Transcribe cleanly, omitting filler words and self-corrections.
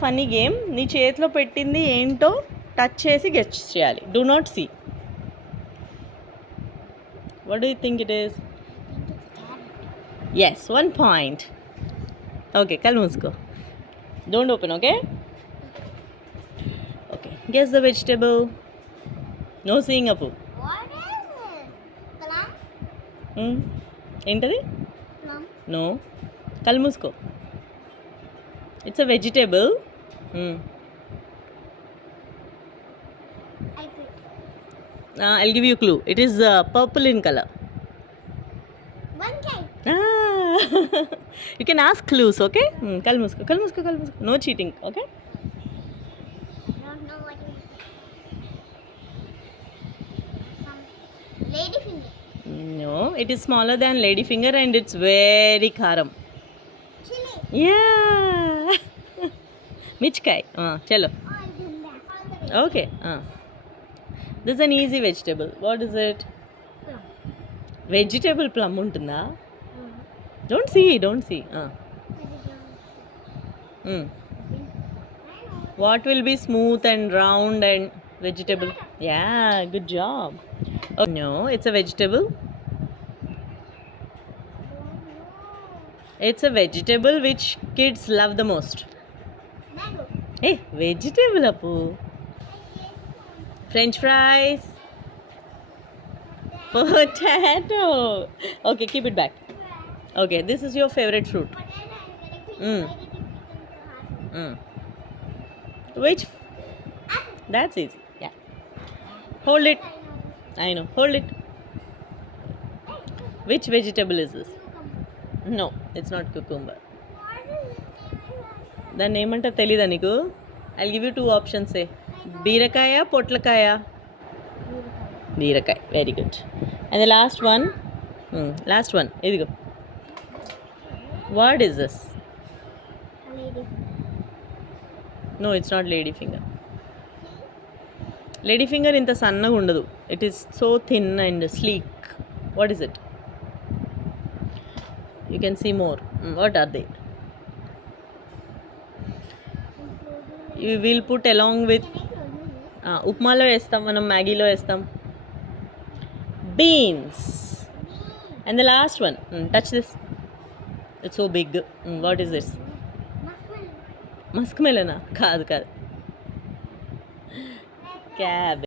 Funny game. నీ చేతిలో పెట్టింది ఏంటో టచ్ చేసి గెస్ చేయాలి. Do not see. What do you think it is? Yes, 1 point. Okay, కళ్ళు మూసుకో. Don't open. Okay okay, guess the vegetable. No seeing అప్పు. ఏంటది? నో, కళ్ళు మూసుకో. It's a vegetable. I'll give you a clue. It is purple in color. You can ask clues, okay? Kallu musko. No cheating, okay? I don't know what you lady finger. No, it is smaller than lady finger and it's very karam. Chili. Yeah. Michkai. Chalo. Okay. This is an easy vegetable. What is it? Plum. Vegetable plum untunda? Don't see. What will be smooth and round and vegetable? Yeah, good job. Oh, no, it's a vegetable. It's a vegetable which kids love the most. Mango. Hey, vegetable appu. French fries. Potato. Okay, keep it back. Okay, this is your favorite fruit. Which? That's easy. Yeah. Hold it. I know. Hold it. Which vegetable is this? No, it's not cucumber. దాన్ని ఏమంటా తెలీదా నీకు? I'll give you 2 options. Say బీరకాయ, పొట్లకాయ. బీరకాయ. Very good. And the last one. ఇదిగో. What is this? Lady. No, it's not lady finger. Lady finger ఇంత సన్నగా ఉండదు. It is so thin and sleek. What is it? You can see more. What are they? You will put along with ఉప్మాలో వేస్తాం మనం, మ్యాగీలో వేస్తాం. Beans. And the last one. Touch this. It's so big. What is this? Muskmelon. కాదు. Cabbage.